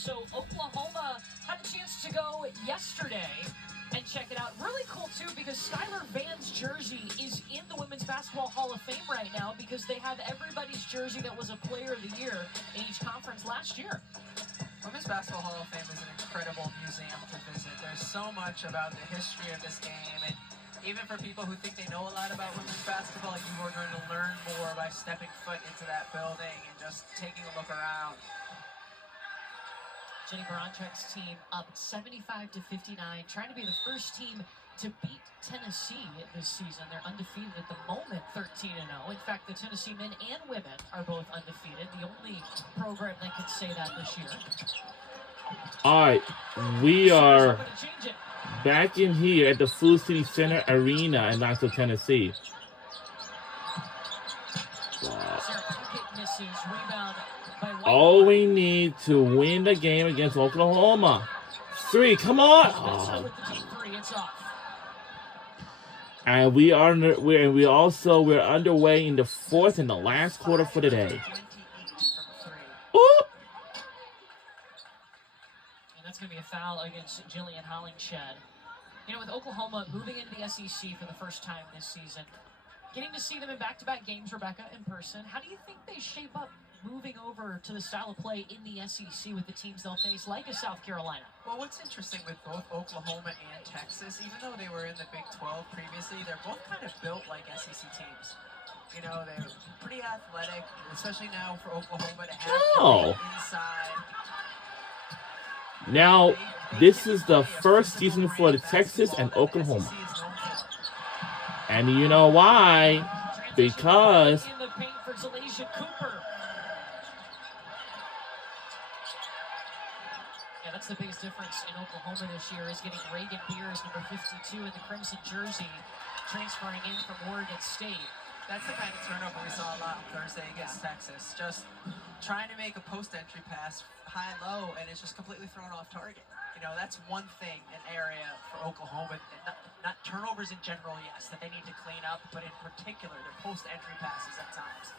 So Oklahoma had a chance to go yesterday and check it out. Really cool too, because Skylar Vann's jersey is in the Women's Basketball Hall of Fame right now because they have everybody's jersey that was a Player of the Year in each conference last year. Women's Basketball Hall of Fame is an incredible museum to visit. There's so much about the history of this game, and even for people who think they know a lot about women's basketball, you are going to learn more by stepping foot into that building and just taking a look around. Jenny Baranchek's team up 75-59, trying to be the first team to beat Tennessee this season. They're undefeated at the moment, 13-0. In fact, the Tennessee men and women are both undefeated. The only program that can say that this year. All right, we are back in here at the Food City Center Arena in Knoxville, Tennessee. All we need to win the game against Oklahoma. 3, come on! Oh. And we're underway in the fourth and the last quarter for the day. Ooh. And that's going to be a foul against Jillian Hollingshed. You know, with Oklahoma moving into the SEC for the first time this season, getting to see them in back-to-back games, Rebecca, in person, how do you think they shape up moving over to the style of play in the SEC with the teams they'll face, like a South Carolina? Well, what's interesting with both Oklahoma and Texas, even though they were in the Big 12 previously, they're both kind of built like SEC teams. You know, they're pretty athletic, especially now for Oklahoma to have inside. Now, this is the first season for the Texas and Oklahoma. And you know why? Because that's the biggest difference in Oklahoma this year, is getting Reagan Beers, number 52, in the crimson jersey, transferring in from Oregon State. That's the kind of turnover we saw a lot on Thursday against Texas. Just trying to make a post-entry pass high-low, and it's just completely thrown off target. You know, that's one thing, an area for Oklahoma. Not turnovers in general, yes, that they need to clean up, but in particular, their post-entry passes at times.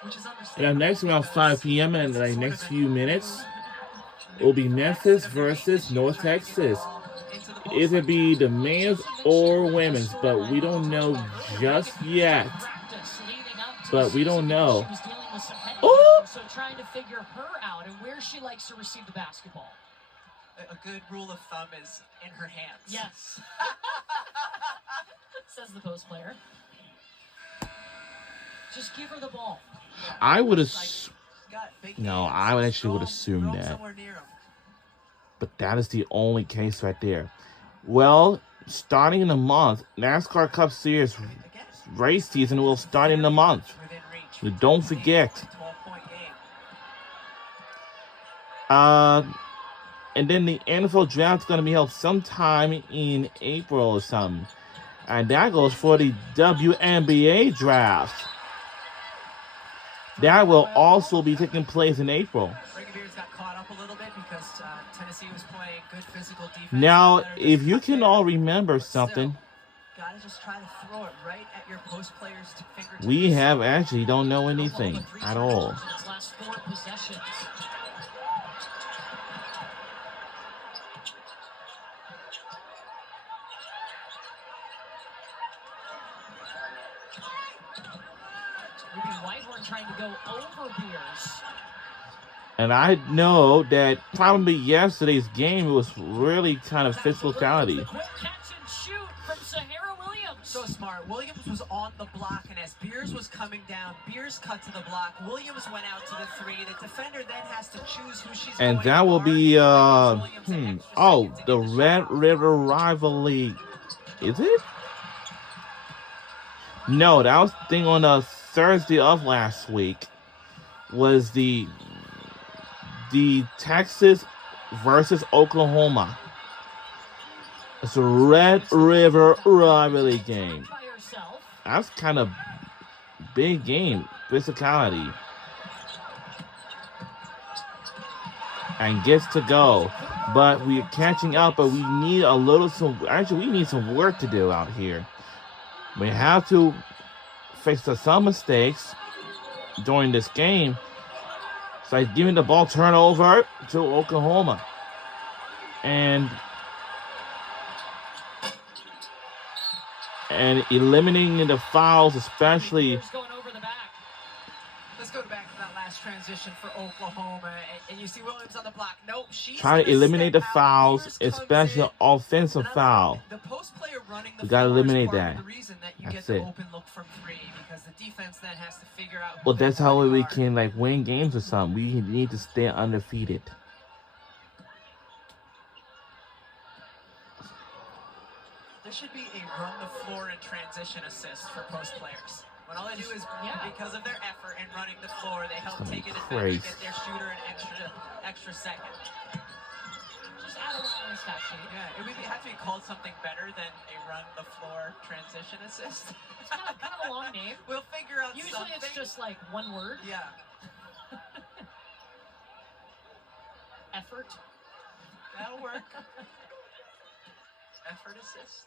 Which is understandable. Next around 5 p.m. in the next few minutes, it will be Memphis versus North Texas. It'll be the men's or women's, but we don't know just yet. But we don't know. Oh! So trying to figure her out and where she likes to receive the basketball. A good rule of thumb is in her hands. Yes. Says the post player. Just give her the ball. I would actually would assume that. But that is the only case right there. Well, starting in a month, NASCAR Cup Series race season will start in a month. So don't forget. And then the NFL draft is going to be held sometime in April or something. And that goes for the WNBA draft. That will also be taking place in April. Now, if you can all remember something, we have actually don't know anything at all. Trying to go over Beers. And I know that probably yesterday's game was really kind of physicality. So smart. Williams was on the block, and as Beers was coming down, Beers cut to the block. Williams went out to the 3. The defender then has to choose who she's and going that will be the Red River rivalry. Is it? No, that was the thing on the Thursday of last week. Was the Texas versus Oklahoma. It's a Red River rivalry game. That's kind of big game, physicality. And gets to go. But we're catching up, but we need we need some work to do out here. We have to fix some mistakes during this game. It's like giving the ball turnover to Oklahoma. And eliminating the fouls, especially. Going over the back. Let's go back to that last transition for Oklahoma. And you see Williams on the block. Nope, she's Trying to gonna eliminate the step out. fouls, Beers comes especially in. offensive And I foul. love the post player running the We gotta floor is eliminate part of that. The reason that you That's get the it. open look from 3 because the defense then has to figure out. Well, that's how we are. can like win games or something. We need to stay undefeated. There should be a run the floor and transition assist for post players. When all they do is, because of their effort in running the floor, they help take an advantage, get their shooter an extra second. Just add a line on the stat sheet. Yeah, it would have to be called something better than a run the floor transition assist. It's kind of a long name. We'll figure out Usually something. it's just like one word. Yeah. Effort. That'll work. Effort assist.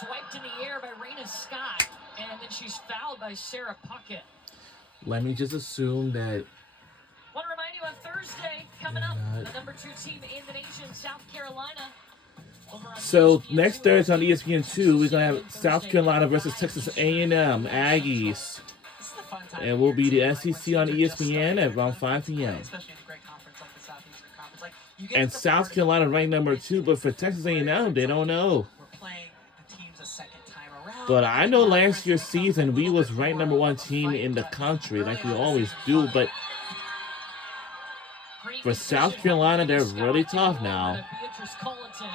Swiped in the air by Raina Scott, and then she's fouled by Sarah Puckett. Let me just assume that. Want to remind you on Thursday, coming up, the number 2 team in the nation, South Carolina. Over on So ESPN next 2, Thursday on ESPN2, we're gonna have Thursday South Carolina versus Texas A&M Aggies, This is a fun time and we'll be the of year, too, SEC on like, when teams are just ESPN starting at to around run 5 play, p.m. Especially in a great conference like the Southeastern Conference. Like, you get And to the South part of the Carolina year ranked number 2, but for Texas A&M, they don't know. We're playing the teams a second time around. But I know last year's season we was ranked number 1 team in the country, like we always do. But Great for decision South by Carolina, Raina they're Scott really to tough go now. over to Beatrice Culleton.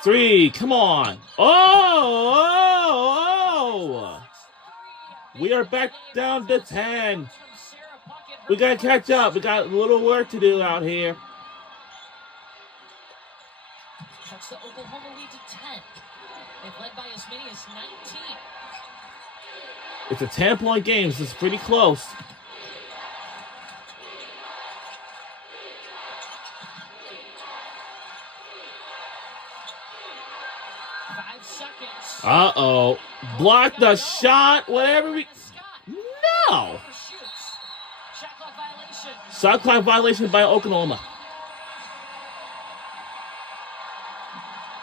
3, come on! Oh! We are back down to 10. We gotta catch up. We got a little work to do out here. That's the Oklahoma lead to 10. They've led by as many as 19. It's a 10-point game. So it's pretty close. Uh-oh. Block the shot. Whatever we... No! Shot clock violation by Oklahoma.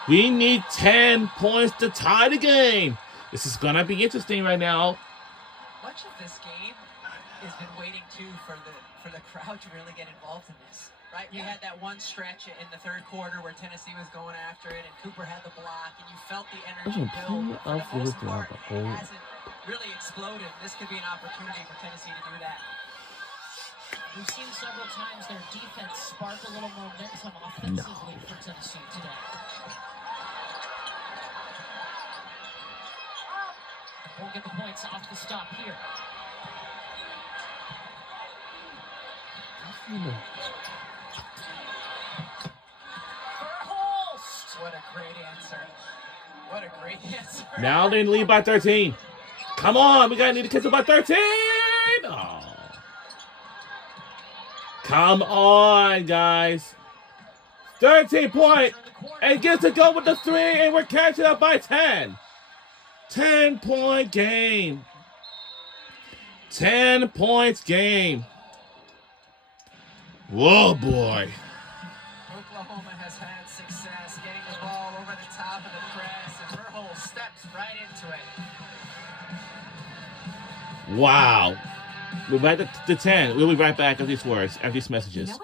We need 10 points to tie the game. This is going to be interesting right now. Much of this game has been waiting, too, for the crowd to really get involved in this. Right? We had that one stretch in the third quarter where Tennessee was going after it and Cooper had the block and you felt the energy build. For the most part, it hasn't really exploded. This could be an opportunity for Tennessee to do that. We've seen several times their defense spark a little momentum offensively for Tennessee today. Won't get the points off the stop here. What a great answer. What a great answer. Now they lead by 13. Come on, we gotta need to catch up by 13. Oh. Come on, guys. 13-point. And gets to go with the 3, and we're catching up by 10. 10-point game. 10 points game. Whoa, boy. Oklahoma has had success getting the ball over the top of the press, and Verhul steps right into it. Wow. We're back to 10. We'll be right back after these words, after these messages.